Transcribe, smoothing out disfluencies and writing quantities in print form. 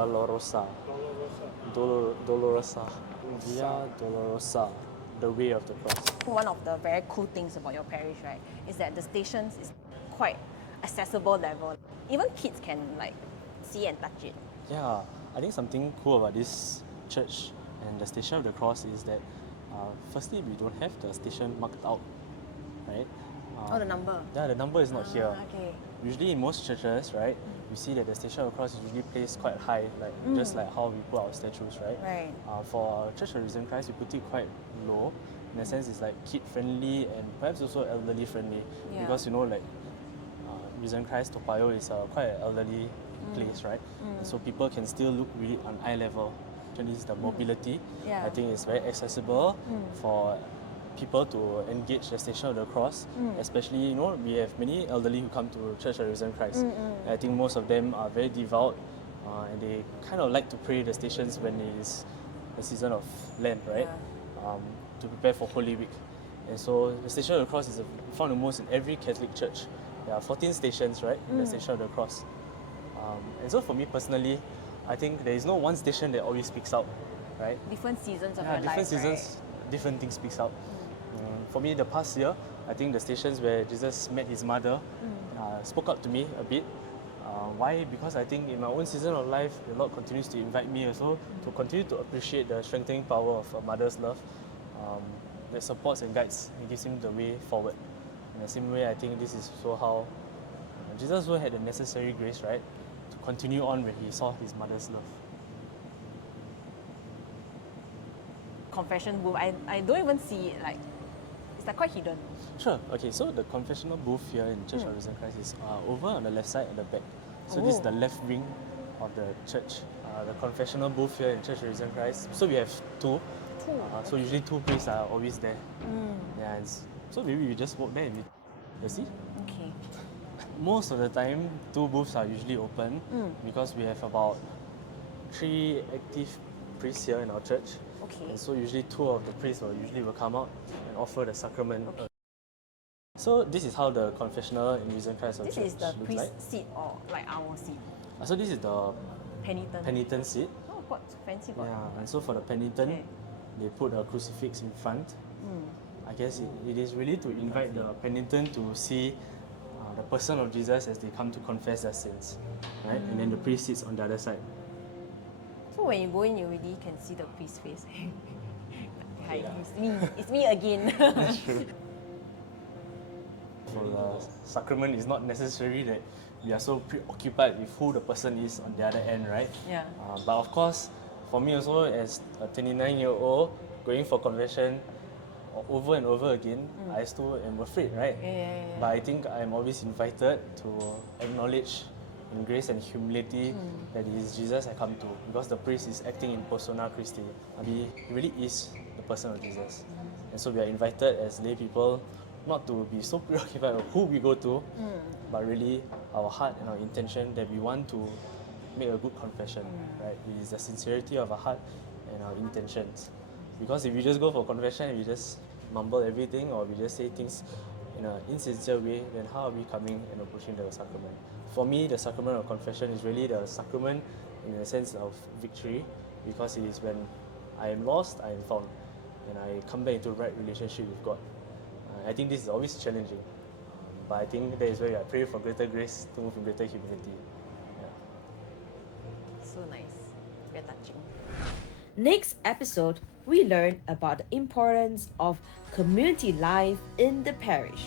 Dolorosa. Dolorosa. Via Dolorosa, the way of the cross. One of the very cool things about your parish, right, is that the stations is quite accessible level. Even kids can like see and touch it. Yeah, I think something cool about this church and the Station of the Cross is that firstly, we don't have the station marked out, right? The number. Yeah, the number is not here. Okay. Usually in most churches, right, we see that the Station of the Cross is usually placed quite high, like just like how we put our statues, right? Right. For Church of Risen Christ, we put it quite low. In a sense, it's like kid friendly and perhaps also elderly friendly, because like Risen Christ, Toa Payoh is quite an elderly place, right? And so people can still look really on eye level. This is the mobility. Yeah. I think it's very accessible for people to engage the Station of the Cross, especially we have many elderly who come to Church of Risen Christ. I think most of them are very devout and they kind of like to pray the stations when it is the season of Lent, right? To prepare for Holy Week. And so the Station of the Cross is found almost in every Catholic church. There are 14 stations, right, in the Station of the Cross. And so for me personally, I think there is no one station that always speaks out, right? Different seasons of your life, different seasons, different things speaks out. For me, the past year, I think the stations where Jesus met his mother spoke out to me a bit. Why? Because I think in my own season of life, the Lord continues to invite me also to continue to appreciate the strengthening power of a mother's love that supports and guides and gives him the way forward. In the same way, I think this is so how Jesus also had the necessary grace, right, to continue on when he saw his mother's love. Confession booth, I don't even see it, like it's like quite hidden. Sure. Okay, so the confessional booth here in Church of Risen Christ is over on the left side at the back. So this is the left wing of the church. The confessional booth here in Church of Risen Christ. So we have two. So usually two priests are always there. Yeah, and so maybe we just walk there and you see? Okay. Most of the time, two booths are usually open because we have about 3 active priests here in our church. Okay. And so usually 2 of the priests will come out and offer the sacrament. Okay. So this is how the confessional in Risen Christ of This Church is the looks priest like. seat or like our seat? So this is the Penitent. penitent seat. Oh, what fancy got. Yeah, and so for the penitent, they put a crucifix in front. I guess it is really to invite the penitent to see the person of Jesus as they come to confess their sins, right? And then the priest sits on the other side. So when you go in, you already can see the priest's face. Hi, it's me again. That's true. For the sacrament, it's not necessary that we are so preoccupied with who the person is on the other end, right? Yeah. But of course, for me also, as a 29-year-old going for confession over and over again, I still am afraid, right? Yeah. But I think I'm always invited to acknowledge in grace and humility that it is Jesus I come to, because the priest is acting in persona Christi. He really is the person of Jesus. And so we are invited as lay people not to be so preoccupied with who we go to, but really our heart and our intention that we want to make a good confession, right? It is the sincerity of our heart and our intentions. Because if we just go for confession and we just mumble everything or we just say things in an insincere way, then how are we coming and approaching the sacrament? For me, the sacrament of confession is really the sacrament in a sense of victory, because it is when I am lost, I am found, and I come back into right relationship with God. I think this is always challenging, but I think that is where I pray for greater grace to move in greater humility. So nice. Very touching. Next episode, we learn about the importance of community life in the parish.